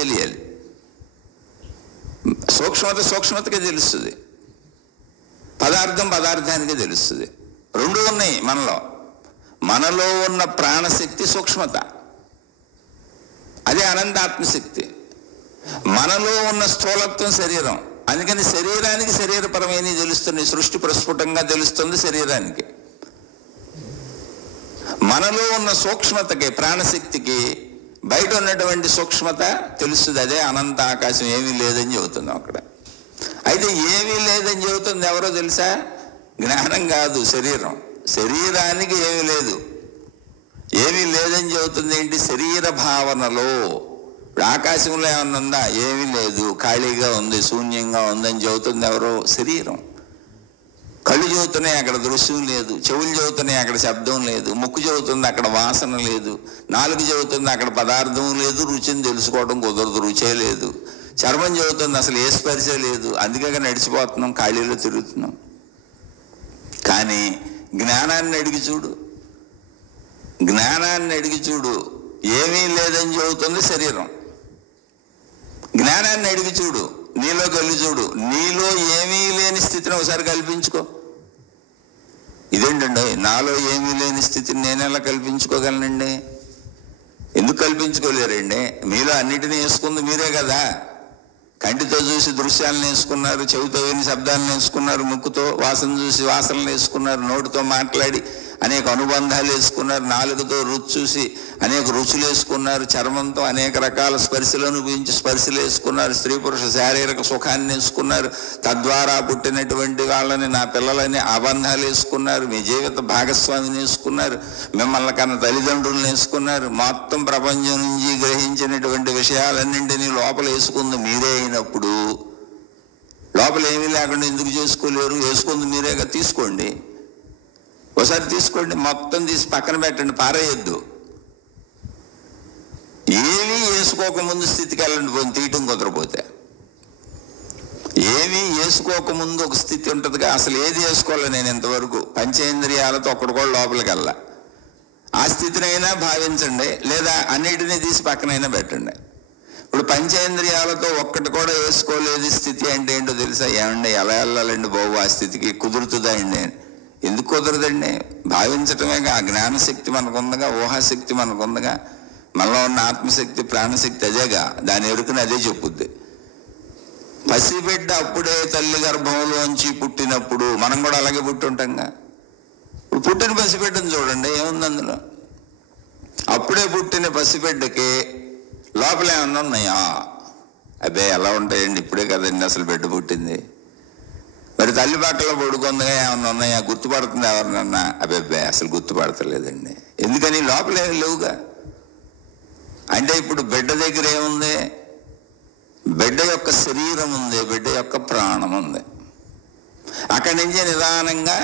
తెలియాలి. సూక్ష్మతకే తెలుస్తుంది, పదార్థానికే తెలుస్తుంది. రెండు ఉన్నాయి మనలో ఉన్న ప్రాణశక్తి సూక్ష్మత, అదే అనంతాత్మశక్తి. మనలో ఉన్న స్థూలత్వం శరీరం. అందుకని శరీరానికి శరీరపరమైన తెలుస్తుంది, సృష్టి ప్రస్ఫుటంగా తెలుస్తుంది శరీరానికి. మనలో ఉన్న సూక్ష్మతకి, ప్రాణశక్తికి బయట ఉన్నటువంటి సూక్ష్మత తెలుస్తుంది, అదే అనంత ఆకాశం. ఏమీ లేదని చెబుతుంది అక్కడ. అయితే ఏమీ లేదని చెబుతుంది ఎవరో తెలుసా? జ్ఞానం కాదు, శరీరానికి ఏమీ లేదు. ఏమీ లేదని చెబుతుంది ఏంటి? శరీర భావనలో. ఆకాశంలో ఏమన్నా ఉందా? ఏమీ లేదు, ఖాళీగా ఉంది, శూన్యంగా ఉందని చెబుతుంది ఎవరో? శరీరం. కళ్ళు చెబుతున్నాయి, అక్కడ దృశ్యం లేదు. చెవులు చెబుతున్నాయి, అక్కడ శబ్దం లేదు. ముక్కు చెబుతుంది, అక్కడ వాసన లేదు. నాలుగు చెబుతుంది, అక్కడ పదార్థం లేదు. రుచిని తెలుసుకోవడం కుదరదు, రుచే లేదు. చర్మం చెబుతుంది, అసలు ఏ స్పర్శ లేదు. అందుకే నడిచిపోతున్నాం, ఖాళీలో తిరుగుతున్నాం. కానీ జ్ఞానాన్ని అడిగి చూడు, ఏమీ లేదని చెబుతుంది శరీరం. జ్ఞానాన్ని అడిగి చూడు, నీలోకి వెళ్ళి చూడు, నీలో ఏమీ లేని స్థితిని ఒకసారి కల్పించుకో. ఇదేంటండి, నాలో ఏమీ లేని స్థితిని నేను ఎలా కల్పించుకోగలనండి? ఎందుకు కల్పించుకోలేరండి? మీలో అన్నిటినీ వేసుకుంది మీరే కదా. కంటితో చూసి దృశ్యాలను వేసుకున్నారు, చెవితో విని శబ్దాలను వేసుకున్నారు, ముక్కుతో వాసన చూసి వాసనలు వేసుకున్నారు, నోటితో మాట్లాడి అనేక అనుబంధాలు వేసుకున్నారు, నాలుగుతో రుచి చూసి అనేక రుచులు వేసుకున్నారు, చర్మంతో అనేక రకాల స్పర్శలు అనుభవించి స్పర్శలు వేసుకున్నారు, స్త్రీ పురుష శారీరక సుఖాన్ని వేసుకున్నారు, తద్వారా పుట్టినటువంటి వాళ్ళని నా పిల్లలని అబంధాలు వేసుకున్నారు, మీ జీవిత భాగస్వామిని వేసుకున్నారు, మిమ్మల్ని కన్నా తల్లిదండ్రులను వేసుకున్నారు. మొత్తం ప్రపంచం నుంచి గ్రహించినటువంటి విషయాలన్నింటినీ లోపల వేసుకుంది మీరే అయినప్పుడు లోపల ఏమీ లేకుండా ఎందుకు చేసుకోలేరు? వేసుకుంది మీరేగా. తీసుకోండి, ఒకసారి తీసుకోండి, మొత్తం తీసి పక్కన పెట్టండి, పారేయొద్దు. ఏమీ వేసుకోకముందు స్థితికి వెళ్ళండి, పోయి తీయటం కుదరపోతే. ఏమీ వేసుకోకముందు ఒక స్థితి ఉంటుందిగా. అసలు ఏది వేసుకోవాలి నేను ఇంతవరకు? పంచేంద్రియాలతో ఒక్కడు కూడా లోపలికి వెళ్ళా. ఆ స్థితినైనా భావించండి, లేదా అన్నిటినీ తీసి పక్కనైనా పెట్టండి. ఇప్పుడు పంచేంద్రియాలతో ఒక్కటి కూడా వేసుకోలేదు స్థితి అంటే ఏంటో తెలుసా? ఏమండి, ఎలా వెళ్ళాలండి బాబు ఆ స్థితికి? కుదురుతుందా అండి? ఎందుకు కుదరదండి? భావించటమేగా. ఆ జ్ఞానశక్తి మనకుందగా, ఊహాశక్తి మనకుందగా, మనలో ఉన్న ఆత్మశక్తి, ప్రాణశక్తి అదేగా. దాని ఎరుకని అదే చెప్పుద్ది. పసిబిడ్డ అప్పుడే తల్లి గర్భంలోంచి పుట్టినప్పుడు మనం కూడా అలాగే పుట్టి ఉంటాంగా. ఇప్పుడు పుట్టిన పసిబిడ్డను చూడండి, ఏముంది అందులో? అప్పుడే పుట్టిన పసిబిడ్డకి లోపల ఏమన్నా ఉన్నాయా? అబ్బే ఎలా ఉంటాయండి, ఇప్పుడే కదండి అసలు బిడ్డ పుట్టింది. మరి తల్లి పక్కలో పడుకుందిగా ఏమన్నా ఉన్నాయా? గుర్తుపడుతుంది ఎవరినన్నా? అబ్బే అసలు గుర్తుపడతలేదండి. ఎందుకని? లోపల ఏమి లేవుగా. అంటే ఇప్పుడు బిడ్డ దగ్గర ఏముంది? బిడ్డ యొక్క శరీరం ఉంది, బిడ్డ యొక్క ప్రాణం ఉంది. అక్కడి నుంచి నిదానంగా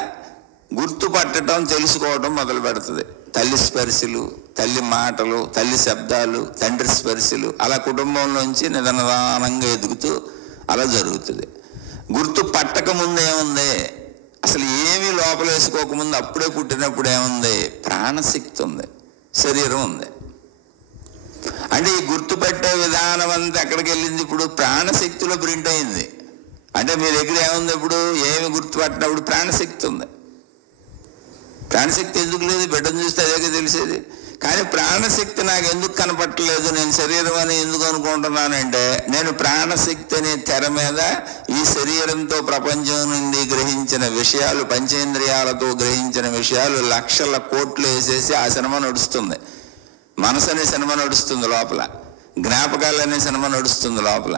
గుర్తుపట్టడం, తెలుసుకోవడం మొదలు పెడుతుంది. తల్లి స్పర్శలు, తల్లి మాటలు, తల్లి శబ్దాలు, తండ్రి స్పర్శలు, అలా కుటుంబంలోంచి నిదానంగా ఎదుగుతూ అలా జరుగుతుంది. గుర్తు పట్టక ముందు ఏముంది? అసలు ఏమీ లోపల వేసుకోకముందు అప్పుడే పుట్టినప్పుడు ఏముంది? ప్రాణశక్తి ఉంది, శరీరం ఉంది. అంటే ఈ గుర్తుపట్టే విధానం అంతా ఎక్కడికి వెళ్ళింది? ఇప్పుడు ప్రాణశక్తిలో ప్రింట్ అయింది. అంటే మీ దగ్గర ఏముంది? ఇప్పుడు ఏమి గుర్తుపట్టినప్పుడు ప్రాణశక్తి ఉంది. ప్రాణశక్తి ఎందుకు లేదు? బిడ్డను చూస్తే అదే తెలిసేది. కానీ ప్రాణశక్తి నాకు ఎందుకు కనపట్టలేదు, నేను శరీరం అని ఎందుకు అనుకుంటున్నానంటే, నేను ప్రాణశక్తి అనే తెర మీద ఈ శరీరంతో ప్రపంచం నుండి గ్రహించిన విషయాలు, పంచేంద్రియాలతో గ్రహించిన విషయాలు లక్షల కోట్లు వేసేసి ఆ సినిమా నడుస్తుంది. మనసు అనే సినిమా నడుస్తుంది లోపల, జ్ఞాపకాలు అనే సినిమా నడుస్తుంది లోపల,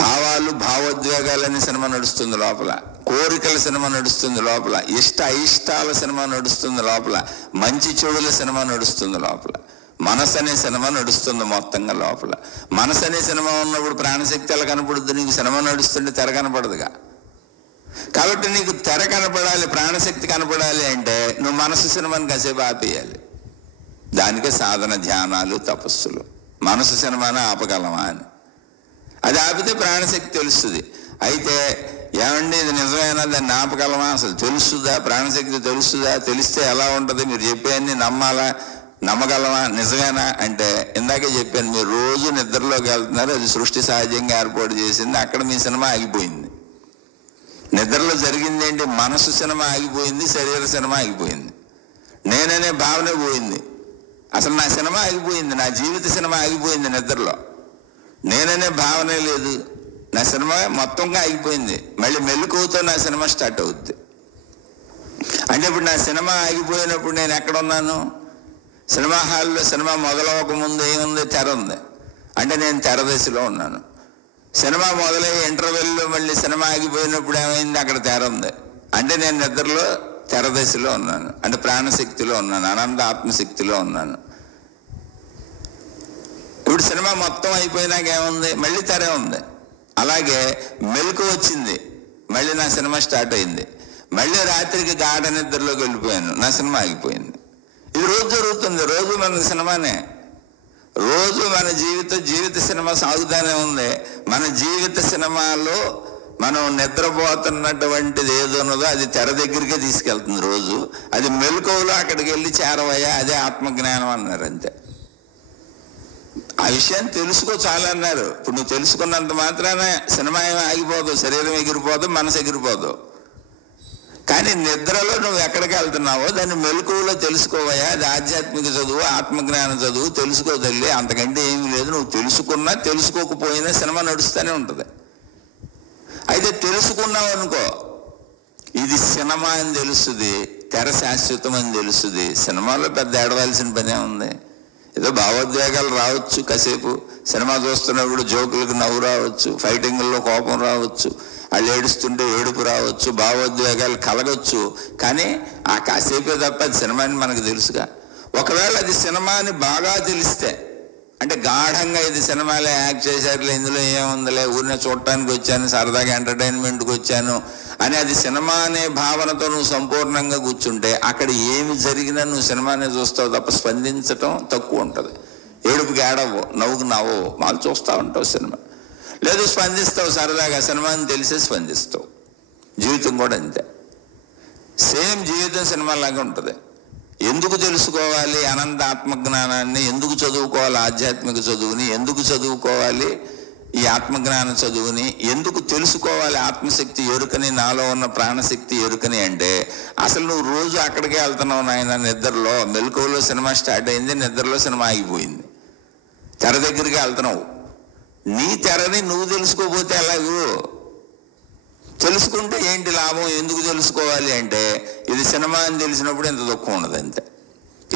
భావాలు, భావోద్వేగాలనే సినిమా నడుస్తుంది లోపల, కోరికల సినిమా నడుస్తుంది లోపల, ఇష్ట అయిష్టాల సినిమా నడుస్తుంది లోపల, మంచి చెడుల సినిమా నడుస్తుంది లోపల, మనసు అనే సినిమా నడుస్తుంది మొత్తంగా లోపల. మనసు అనే సినిమా ఉన్నప్పుడు ప్రాణశక్తి ఎలా కనపడుద్ది? నీకు సినిమా నడుస్తుంటే తెర కనపడదుగా. కాబట్టి నీకు తెర కనపడాలి, ప్రాణశక్తి కనపడాలి అంటే నువ్వు మనసు సినిమాని కాసేపు ఆపేయాలి. దానికే సాధన, ధ్యానాలు, తపస్సులు. మనసు సినిమాని ఆపగలమా అని. అది ఆపితే ప్రాణశక్తి తెలుస్తుంది. అయితే ఏమండి ఇది నిజమైనా దాన్ని ఆపగలమా? అసలు తెలుస్తుందా? ప్రాణశక్తి తెలుస్తుందా? తెలిస్తే ఎలా ఉంటుంది? మీరు చెప్పేవన్నీ నమ్మాలా? నమ్మగలమా? నిజమేనా అంటే ఇందాకే చెప్పాను, మీరు రోజు నిద్రలోకి వెళ్తున్నారు, అది సృష్టి సహజంగా ఏర్పాటు చేసింది, అక్కడ మీ సినిమా ఆగిపోయింది. నిద్రలో జరిగింది ఏంటి? మనసు సినిమా ఆగిపోయింది, శరీర సినిమా ఆగిపోయింది, నేననే భావన పోయింది. అసలు నా సినిమా ఆగిపోయింది, నా జీవిత సినిమా ఆగిపోయింది నిద్రలో. నేననే భావనే లేదు, నా సినిమా మొత్తంగా ఆగిపోయింది. మళ్ళీ మెలకువతో నా సినిమా స్టార్ట్ అవుద్ది. అంటే ఇప్పుడు నా సినిమా ఆగిపోయినప్పుడు నేను ఎక్కడ ఉన్నాను? సినిమా హాల్లో సినిమా మొదలవకముందు ఏముంది? తెర ఉంది. అంటే నేను తెర దశలో ఉన్నాను. సినిమా మొదలయ్యే ఇంటర్వెల్లో మళ్ళీ సినిమా ఆగిపోయినప్పుడు ఏమైంది? అక్కడ తెర ఉంది. అంటే నేను నిద్రలో తెర దశలో ఉన్నాను, అంటే ప్రాణశక్తిలో ఉన్నాను, అనంత ఆత్మశక్తిలో ఉన్నాను. ఇప్పుడు సినిమా మొత్తం అయిపోయినాక ఏముంది? మళ్ళీ తెరే ఉంది. అలాగే మెలకు వచ్చింది, మళ్ళీ నా సినిమా స్టార్ట్ అయింది. మళ్ళీ రాత్రికి గాఢ నిద్రలోకి వెళ్ళిపోయాను, నా సినిమా ఆగిపోయింది. ఇది రోజు జరుగుతుంది. రోజు మన సినిమానే, రోజు మన జీవిత సినిమా సాగుతానే ఉంది. మన జీవిత సినిమాలో మనం నిద్రపోతున్నటువంటిది ఏదోన్నదో అది తెర దగ్గరికే తీసుకెళ్తుంది రోజు. అది మెలకువలో అక్కడికి వెళ్ళి చేరవయ్యా, అదే ఆత్మజ్ఞానం అన్నారు. అంతే. ఆ విషయాన్ని తెలుసుకో చాలా అన్నారు. ఇప్పుడు నువ్వు తెలుసుకున్నంత మాత్రాన సినిమా ఏమి ఆగిపోదు, శరీరం ఎగిరిపోదు, మనసు ఎగిరిపోదు. కానీ నిద్రలో నువ్వు ఎక్కడికి వెళ్తున్నావో దాన్ని మెలకువలో తెలుసుకోవయ్యా, అది ఆధ్యాత్మిక చదువు, ఆత్మజ్ఞాన చదువు. తెలుసుకో తల్లి, అంతకంటే ఏమీ లేదు. నువ్వు తెలుసుకున్నా తెలుసుకోకపోయినా సినిమా నడుస్తూనే ఉంటుంది. అయితే తెలుసుకున్నావు అనుకో, ఇది సినిమా అని తెలుస్తుంది, తెర శాశ్వతం అని తెలుస్తుంది. సినిమాలో పెద్ద ఏడవలసిన పనే ఉంది. ఏదో భావోద్వేగాలు రావచ్చు, కాసేపు సినిమా చూస్తున్నప్పుడు జోకులకు నవ్వు రావచ్చు, ఫైటింగ్లో కోపం రావచ్చు, వాళ్ళు ఏడుస్తుంటే ఏడుపు రావచ్చు, భావోద్వేగాలు కలగచ్చు. కానీ ఆ కాసేపే తప్ప అది సినిమా అని మనకు తెలుసుగా. ఒకవేళ అది సినిమా అని బాగా తెలిస్తే, అంటే గాఢంగా ఇది సినిమాలే యాక్ట్ చేశారులే, ఇందులో ఏముందిలే, ఊరినే చూడటానికి వచ్చాను, సరదాగా ఎంటర్టైన్మెంట్కి వచ్చాను అని అది సినిమా అనే భావనతో నువ్వు సంపూర్ణంగా కూర్చుంటే అక్కడ ఏమి జరిగినా నువ్వు సినిమానే చూస్తావు తప్ప స్పందించటం తక్కువ ఉంటుంది. ఏడుపుకి ఏడవు, నవ్వుకు నవ్వవు, మాకు చూస్తూ ఉంటావు సినిమా. లేదు స్పందిస్తావు సరదాగా, సినిమాని తెలిసే స్పందిస్తావు. జీవితం కూడా అంతే, సేమ్ జీవితం సినిమాలాగా ఉంటుంది. ఎందుకు తెలుసుకోవాలి అనంత ఆత్మజ్ఞానాన్ని? ఎందుకు చదువుకోవాలి ఆధ్యాత్మిక చదువుని? ఎందుకు చదువుకోవాలి ఈ ఆత్మజ్ఞాన చదువుని? ఎందుకు తెలుసుకోవాలి ఆత్మశక్తి ఎరుకని, నాలో ఉన్న ప్రాణశక్తి ఎరుకని? అంటే అసలు నువ్వు రోజు అక్కడికే వెళ్తున్నావు నాయన. నిద్రలో మెలకువలో సినిమా స్టార్ట్ అయింది, నిద్రలో సినిమా ఆగిపోయింది. తెర దగ్గరికి వెళ్తున్నావు. నీ తెరని నువ్వు తెలుసుకోపోతే ఎలాగూ? తెలుసుకుంటే ఏంటి లాభం? ఎందుకు తెలుసుకోవాలి అంటే ఇది సినిమా అని తెలిసినప్పుడు ఇంత దుఃఖం ఉండదు. అంతే.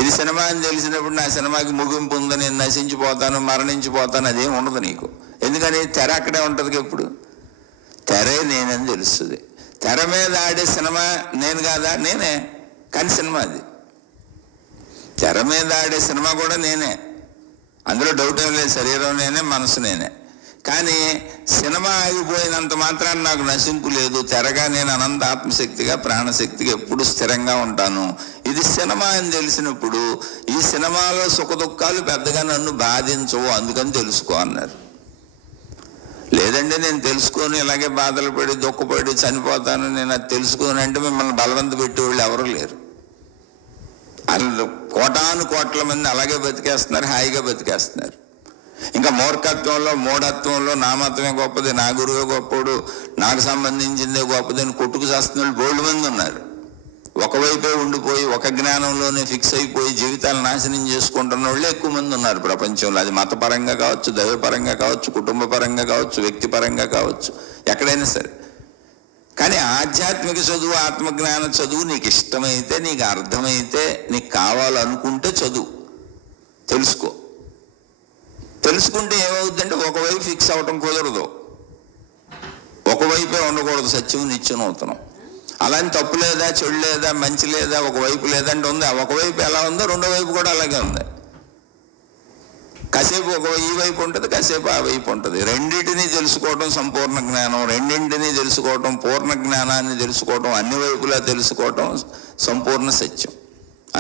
ఇది సినిమా అని తెలిసినప్పుడు నా సినిమాకి ముగింపు ఉంది, నేను నశించిపోతాను, మరణించిపోతాను, అదేం ఉండదు నీకు. ఎందుకని తెర అక్కడే ఉంటుంది. ఎప్పుడు తెరే నేనని తెలుస్తుంది. తెర మీద ఆడే సినిమా నేను కాదా? నేనే. కానీ సినిమా అది. తెర మీద ఆడే సినిమా కూడా నేనే, అందులో డౌట్ ఏం లేదు. శరీరం నేనే, మనసు నేనే. కానీ సినిమా ఆగిపోయినంత మాత్రాన్ని నాకు నశింపు లేదు. తెరగా నేను అనంత ఆత్మశక్తిగా, ప్రాణశక్తిగా ఎప్పుడు స్థిరంగా ఉంటాను. ఇది సినిమా అని తెలిసినప్పుడు ఈ సినిమాలో సుఖ దుఃఖాలు పెద్దగా నన్ను బాధించవు, అందుకని తెలుసుకో అన్నారు. లేదంటే నేను తెలుసుకొని ఇలాగే బాధలు పడి దుఃఖపడి చనిపోతాను, నేను అది తెలుసుకొని అంటే మిమ్మల్ని బలవంత పెట్టేవాళ్ళు ఎవరూ లేరు. వాళ్ళు కోటాను కోట్ల మంది అలాగే బతికేస్తున్నారు, హాయిగా బతికేస్తున్నారు. ఇంకా మూర్ఖత్వంలో, మూఢత్వంలో నా మతమే గొప్పది, నా గురువే గొప్పడు, నాకు సంబంధించిందే గొప్పది అని కొట్టుకు చేస్తున్న వాళ్ళు బోల్డ్ మంది ఉన్నారు. ఒకవైపే ఉండిపోయి ఒక జ్ఞానంలోనే ఫిక్స్ అయిపోయి జీవితాలు నాశనం చేసుకుంటున్న వాళ్ళే ఎక్కువ మంది ఉన్నారు ప్రపంచంలో. అది మతపరంగా కావచ్చు, దైవపరంగా కావచ్చు, కుటుంబ పరంగా కావచ్చు, వ్యక్తిపరంగా కావచ్చు, ఎక్కడైనా సరే. కానీ ఆధ్యాత్మిక చదువు, ఆత్మజ్ఞాన చదువు నీకు ఇష్టమైతే, నీకు అర్థమైతే, నీకు కావాలనుకుంటే చదువు, తెలుసుకో. తెలుసుకుంటే ఏమవుతుందంటే ఒకవైపు ఫిక్స్ అవటం కుదరదు, ఒకవైపే ఉండకూడదు. సత్యం నిత్యం అవుతున్నాం. అలాంటి తప్పు లేదా, చెడు లేదా, మంచి లేదా, ఒకవైపు లేదంటే ఉంది. ఒకవైపు ఎలా ఉందో రెండో వైపు కూడా అలాగే ఉంది. కాసేపు ఈ వైపు ఉంటుంది, కాసేపు ఆ వైపు ఉంటుంది. రెండింటినీ తెలుసుకోవటం సంపూర్ణ జ్ఞానం, రెండింటినీ తెలుసుకోవటం, పూర్ణ జ్ఞానాన్ని తెలుసుకోవటం, అన్ని వైపులా తెలుసుకోవటం సంపూర్ణ సత్యం.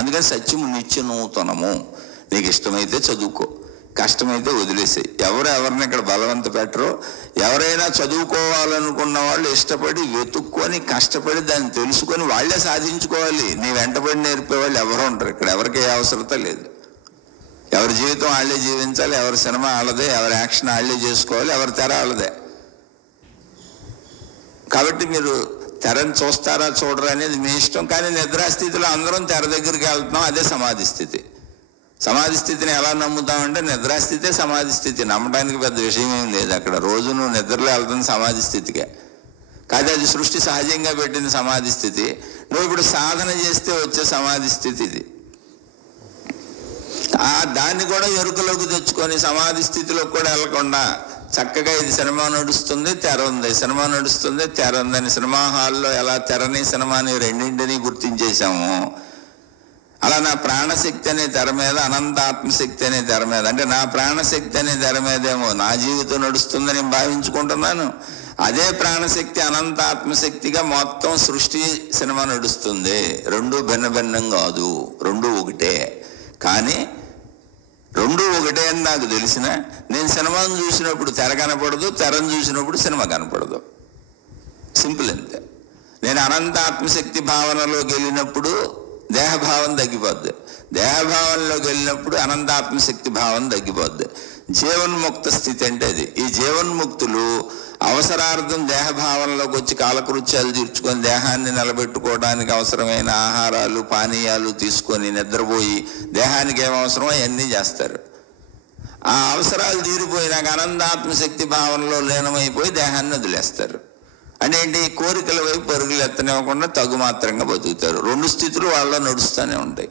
అందుకని సత్యము నిత్య నూతనము. నీకు ఇష్టమైతే చదువుకో, కష్టమైతే వదిలేసాయి. ఎవరిని ఇక్కడ బలవంత పెట్టరో. ఎవరైనా చదువుకోవాలనుకున్న వాళ్ళు ఇష్టపడి వెతుక్కొని కష్టపడి దాన్ని తెలుసుకొని వాళ్ళే సాధించుకోవాలి. నీ వెంటబడి నేర్పేవాళ్ళు ఎవరో ఉంటారు ఇక్కడ. ఎవరికి ఏ అవసరత లేదు. ఎవరి జీవితం వాళ్ళే జీవించాలి, ఎవరి సినిమా వాళ్ళదే, ఎవరి యాక్షన్ వాళ్ళే చేసుకోవాలి, ఎవరి తెర వాళ్ళదే. కాబట్టి మీరు తెరను చూస్తారా చూడరా అనేది మీ ఇష్టం. కానీ నిద్రాస్థితిలో అందరం తెర దగ్గరికి వెళ్తున్నాం, అదే సమాధి స్థితి. సమాధి స్థితిని ఎలా నమ్ముతామంటే నిద్రాస్థితే సమాధి స్థితి, నమ్మడానికి పెద్ద విషయం ఏం లేదు. అక్కడ రోజు నువ్వు నిద్రలో వెళ్తుంది సమాధి స్థితికే. కాదు, అది సృష్టి సహజంగా పెట్టిన సమాధి స్థితి. నువ్వు ఇప్పుడు సాధన చేస్తే వచ్చే సమాధి స్థితి ఇది. దాన్ని కూడా ఎరుకలోకి తెచ్చుకొని సమాధి స్థితిలోకి కూడా వెళ్ళకుండా చక్కగా ఇది సినిమా నడుస్తుంది, తెర ఉంది, సినిమా నడుస్తుంది, తెర ఉందని సినిమా హాల్లో ఎలా తెరని సినిమాని రెండింటినీ గుర్తించేశాము, అలా నా ప్రాణశక్తి అనే తెర మీద, అనంత ఆత్మశక్తి అనే తెర మీద, అంటే నా ప్రాణశక్తి అనే తెర మీదేమో నా జీవితం నడుస్తుందని భావించుకుంటున్నాను. అదే ప్రాణశక్తి అనంత ఆత్మశక్తిగా మొత్తం సృష్టి సినిమా నడుస్తుంది. రెండు భిన్న భిన్నం కాదు, రెండు ఒకటే. కానీ రెండు ఒకటే అని నాకు తెలిసిన, నేను సినిమాను చూసినప్పుడు తెర కనపడదు, తెరను చూసినప్పుడు సినిమా కనపడదు. సింపుల్ అంతే. నేను అనంత ఆత్మశక్తి భావనలోకి వెళ్ళినప్పుడు దేహభావం తగ్గిపోద్ది, దేహభావంలోకి వెళ్ళినప్పుడు అనంత ఆత్మశక్తి భావం తగ్గిపోద్ది. జీవన్ముక్త స్థితి అంటే అది. ఈ జీవన్ముక్తులు అవసరార్థం దేహభావంలోకి వచ్చి కాలకృత్యాలు తీర్చుకొని దేహాన్ని నిలబెట్టుకోవడానికి అవసరమైన ఆహారాలు పానీయాలు తీసుకొని నిద్రపోయి దేహానికి ఏమవసరమో అవన్నీ చేస్తారు. ఆ అవసరాలు తీరిపోయినాక అనంతాత్మశక్తి భావనలో లీనమైపోయి దేహాన్ని వదిలేస్తారు. అంటే ఏంటి, కోరికల వైపు పరుగులు ఎత్తనివ్వకుండా తగుమాత్రంగా బతుకుతారు. రెండు స్థితులు వాళ్ళలో నడుస్తూనే ఉంటాయి.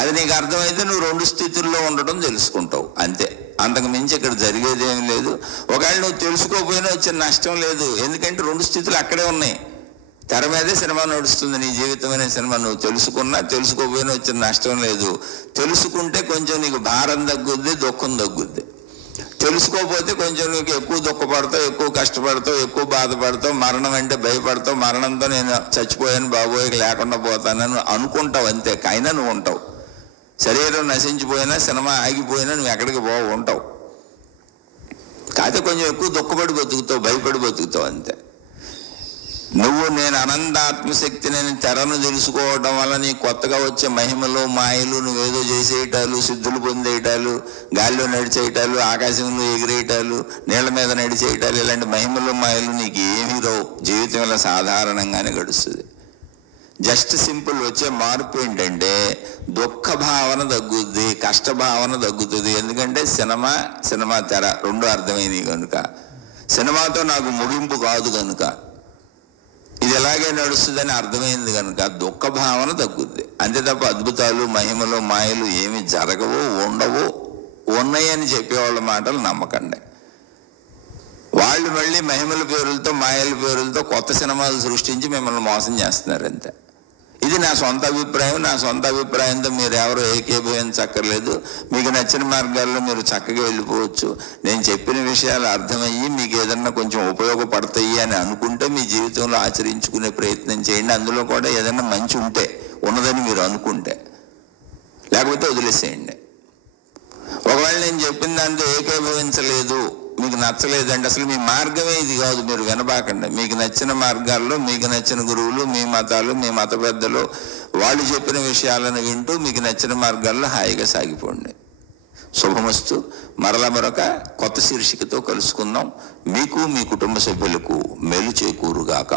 అది నీకు అర్థమైతే నువ్వు రెండు స్థితుల్లో ఉండటం తెలుసుకుంటావు, అంతే. అంతకు మించి ఇక్కడ జరిగేది ఏమి లేదు. ఒకవేళ నువ్వు తెలుసుకోకపోయినా వచ్చే నష్టం లేదు, ఎందుకంటే రెండు స్థితులు అక్కడే ఉన్నాయి. తెర మీదే సినిమా నడుస్తుంది, నీ జీవితం అనే సినిమా. నువ్వు తెలుసుకున్నా తెలుసుకోకపోయినా వచ్చే నష్టం లేదు. తెలుసుకుంటే కొంచెం నీకు భారం తగ్గుద్ది, దుఃఖం తగ్గుద్ది. తెలుసుకోకపోతే కొంచెం నీకు ఎక్కువ దుఃఖపడతావు, ఎక్కువ కష్టపడతావు, ఎక్కువ బాధపడతావు, మరణం అంటే భయపడతావు. మరణంతో నేను చచ్చిపోయాను బాబోయ్ లేకుండా పోతానని అనుకుంటావు, అంతే. అయినా నువ్వు ఉంటావు. శరీరం నశించిపోయినా సినిమా ఆగిపోయినా నువ్వు ఎక్కడికి ఉంటావు. కాకపోతే కొంచెం ఎక్కువ దుఃఖపడి బతుకుతావు, భయపడి బతుకుతావు, అంతే. నువ్వు నేను అనంత ఆత్మశక్తి నేను తెరను తెలుసుకోవడం వల్ల నీ కొత్తగా వచ్చే మహిమలు మాయలు, నువ్వేదో చేసేయటాలు, సిద్ధులు పొందేయటాలు, గాలిలో నడిచేయటాలు, ఆకాశంలో ఎగిరేయటాలు, నీళ్ళ మీద నడిచేయటాలు, ఇలాంటి మహిమలు మాయలు నీకు ఏమీ రావు. జీవితం ఇలా సాధారణంగానే గడుస్తుంది. జస్ట్ సింపుల్ వచ్చే మార్పు ఏంటంటే దుఃఖ భావన తగ్గుద్ది, కష్టభావన తగ్గుతుంది. ఎందుకంటే సినిమా తెర రెండు అర్థమైనవి కనుక, సినిమాతో నాకు ముగింపు కాదు కనుక, ఇది ఎలాగే నడుస్తుందని అర్థమైంది కనుక దుఃఖ భావన తగ్గుద్ది, అంతే తప్ప అద్భుతాలు మహిమలు మాయలు ఏమి జరగవు, ఉండవు. ఉన్నాయని చెప్పేవాళ్ళ మాటలు నమ్మకండి. వాళ్ళు మళ్ళీ మహిమల పేరులతో మాయల పేరులతో కొత్త సినిమాలు సృష్టించి మిమ్మల్ని మోసం చేస్తున్నారు, అంతే. ఇది నా సొంత అభిప్రాయం. నా సొంత అభిప్రాయంతో మీరు ఎవరు ఏకీభవించక్కర్లేదు. మీకు నచ్చిన మార్గాల్లో మీరు చక్కగా వెళ్ళిపోవచ్చు. నేను చెప్పిన విషయాలు అర్థమయ్యి మీకు ఏదన్నా కొంచెం ఉపయోగపడతాయి అని అనుకుంటే మీ జీవితంలో ఆచరించుకునే ప్రయత్నం చేయండి. అందులో కూడా ఏదన్నా మంచి ఉంటే, ఉన్నదని మీరు అనుకుంటే, లేకపోతే వదిలేసేయండి. ఒకవేళ నేను చెప్పిన దాంతో ఏకీభవించలేదు, మీకు నచ్చలేదంటే అసలు మీ మార్గమే ఇది కాదు, మీరు వినబాకండి. మీకు నచ్చిన మార్గాల్లో మీకు నచ్చిన గురువులు, మీ మతాలు, మీ మత పెద్దలు వాళ్ళు చెప్పిన విషయాలను వింటూ మీకు నచ్చిన మార్గాల్లో హాయిగా సాగిపోండి. శుభమస్తు. మరొక కొత్త శీర్షికతో కలుసుకుందాం. మీకు మీ కుటుంబ సభ్యులకు మేలు చేకూరుగాక.